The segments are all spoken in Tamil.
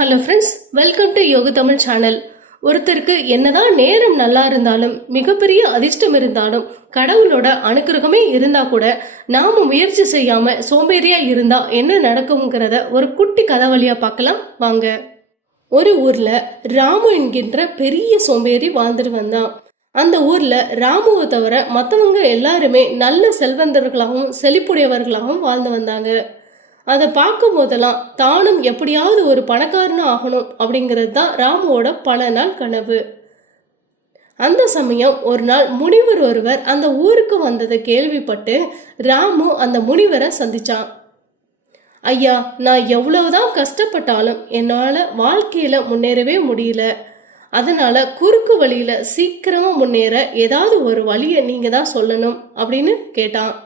ஹலோ ஃப்ரெண்ட்ஸ், வெல்கம் டு யோக தமிழ் சேனல். ஒருத்தருக்கு என்னதான் நேரம் நல்லா இருந்தாலும், மிகப்பெரிய அதிர்ஷ்டம் இருந்தாலும், கடவுளோட அனுக்கிரகமே இருந்தா கூட நாம முயற்சி செய்யாம சோம்பேறியா இருந்தா என்ன நடக்குங்கிறத ஒரு குட்டி கதை வழியா பார்க்கலாம் வாங்க. ஒரு ஊர்ல ராமு என்கின்ற பெரிய சோம்பேறி வாழ்ந்துட்டு வந்தான். அந்த ஊர்ல ராமுவை தவிர மற்றவங்க எல்லாருமே நல்ல செல்வந்தர்களாகவும் செழிப்புடையவர்களாகவும் வாழ்ந்து வந்தாங்க. அதை பார்க்கும் போதெல்லாம் தானும் எப்படியாவது ஒரு பணக்காரனும் ஆகணும் அப்படிங்கிறது தான் ராமுவோட பல நாள் கனவு. அந்த சமயம் ஒரு நாள் முனிவர் ஒருவர் அந்த ஊருக்கு வந்ததை கேள்விப்பட்டு ராமு அந்த முனிவரை சந்திச்சான். ஐயா, நான் எவ்வளவுதான் கஷ்டப்பட்டாலும் என்னால வாழ்க்கையில முன்னேறவே முடியல. அதனால குறுக்கு வழியில சீக்கிரமா முன்னேற ஏதாவது ஒரு வழியை நீங்க தான் சொல்லணும் அப்படின்னு கேட்டான்.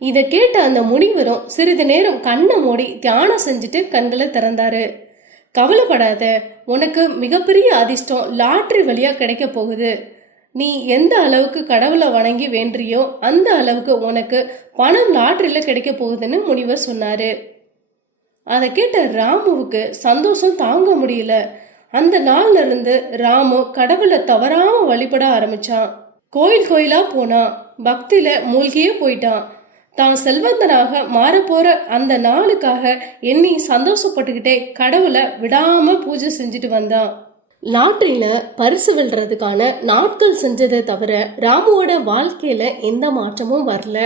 இதை கேட்ட அந்த முனிவரும் சிறிது நேரம் கண்ணை மூடி தியானம் செஞ்சுட்டு கண்களை திறந்தாரு. கவலைப்படாத, உனக்கு மிகப்பெரிய அதிர்ஷ்டம் லாட்ரி வழியா கிடைக்க போகுது. நீ எந்த அளவுக்கு கடவுளை வணங்கி வேண்டியோ அந்த அளவுக்கு உனக்கு பணம் லாட்ரியில கிடைக்க போகுதுன்னு முனிவர் சொன்னாரு. அதை கேட்ட ராமுவுக்கு சந்தோஷம் தாங்க முடியல. அந்த நாள்ல இருந்து ராமு கடவுளை தவறாம வழிபட ஆரம்பிச்சான். கோயில் கோயிலா போனான், பக்தியில மூழ்கியே போயிட்டான். தான் செல்வந்தனாக மாறப்போற அந்த நாளுக்காக எண்ணி சந்தோஷப்பட்டுக்கிட்டே கடவுளை விடாம பூஜை செஞ்சுட்டு வந்தான். லாட்டரியில பரிசு வெல்றதுக்கான நாட்கள் செஞ்சதை தவிர ராமுவோட வாழ்க்கையில எந்த மாற்றமும் வரல.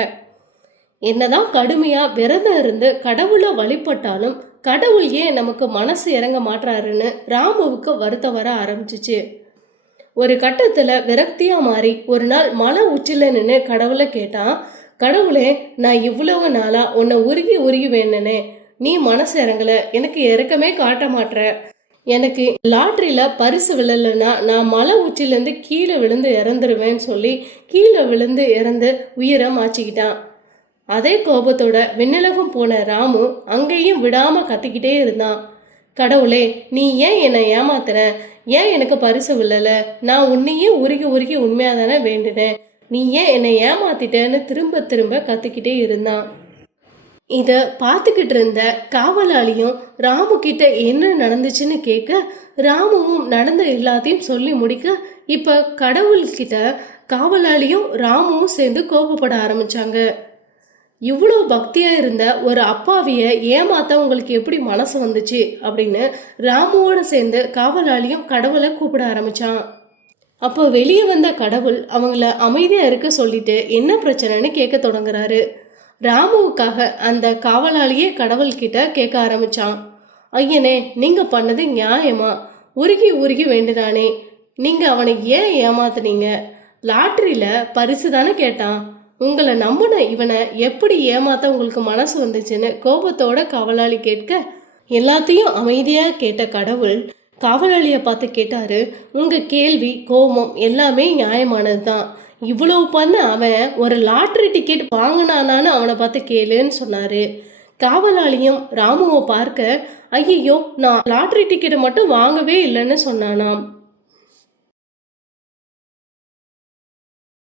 என்னதான் கடுமையா விரதம் இருந்து கடவுளை வழிபட்டாலும் கடவுள் ஏன் நமக்கு மனசு இறங்க மாட்டாருன்னு ராமுவுக்கு வருத்தம் வர ஆரம்பிச்சிச்சு. ஒரு கட்டத்துல விரக்தியா மாறி ஒரு நாள் மலை உச்சில நின்று கடவுளை கேட்டான். கடவுளே, நான் இவ்வளவு நாளா உன்னை உருகி உருகி வேணுனே, நீ மனசு இறங்கல, எனக்கு இறக்கமே காட்ட மாட்ற. எனக்கு லாட்ரியில பரிசு விழலைன்னா நான் மலை உச்சிலேருந்து கீழே விழுந்து இறந்துருவேன்னு சொல்லி கீழே விழுந்து இறந்து உயிரை மாச்சிக்கிட்டான். அதே கோபத்தோட விண்ணுலகம் போன ராமு அங்கேயும் விடாம கத்திக்கிட்டே இருந்தான். கடவுளே, நீ ஏன் என்னை ஏமாத்துற? ஏன் எனக்கு பரிசு விழல? நான் உன்னையே உருகி உருகி உண்மையாதானே வேண்டினேன், நீ ஏன் என்னை ஏமாத்திட்டேன்னு திரும்ப திரும்ப கத்திக்கிட்டே இருந்தான். இதை பார்த்துக்கிட்டு இருந்த காவலாளியும் ராமு கிட்ட என்ன நடந்துச்சுன்னு கேட்க, ராமுவும் நடந்த எல்லாத்தையும் சொல்லி முடிக்க, இப்ப கடவுள்கிட்ட காவலாளியும் ராமுவும் சேர்ந்து கோபப்பட ஆரம்பிச்சாங்க. இவ்வளோ பக்தியா இருந்த ஒரு அப்பாவிய ஏமாத்த உங்களுக்கு எப்படி மனசு வந்துச்சு அப்படின்னு ராமுவோட சேர்ந்து காவலாளியும் கடவுளை கூப்பிட ஆரம்பிச்சான். அப்போ வெளியே வந்த கடவுள் அவங்கள அமைதியா இருக்க சொல்லிட்டு என்ன பிரச்சனைன்னு கேட்க தொடங்குறாரு. ராமுவுக்காக அந்த காவலாளியே கடவுள்கிட்ட கேட்க ஆரம்பிச்சான். ஐயனே, நீங்க பண்ணது நியாயமா? உருகி உருகி வேண்டுதானே, நீங்க அவனை ஏன் ஏமாத்துனீங்க? லாட்டரியில பரிசு தானே கேட்டான். உங்களை நம்பின இவனை எப்படி ஏமாத்த உங்களுக்கு மனசு வந்துச்சுன்னு கோபத்தோட காவலாளி கேட்க, எல்லாத்தையும் அமைதியா கேட்ட கடவுள் காவலாளியை பார்த்து கேட்டாரு. உங்க கேள்வி கோபம் எல்லாமே நியாயமானது தான். இவ்வளவு பண்ண அவன் ஒரு லாட்ரி டிக்கெட் வாங்கினானான்னு அவனை பார்த்து கேளுன்னு சொன்னாரு. காவலாளியும் ராமுவை பார்க்க, ஐயோ, நான் லாட்ரி டிக்கெட்டை மட்டும் வாங்கவே இல்லைன்னு சொன்னானாம்.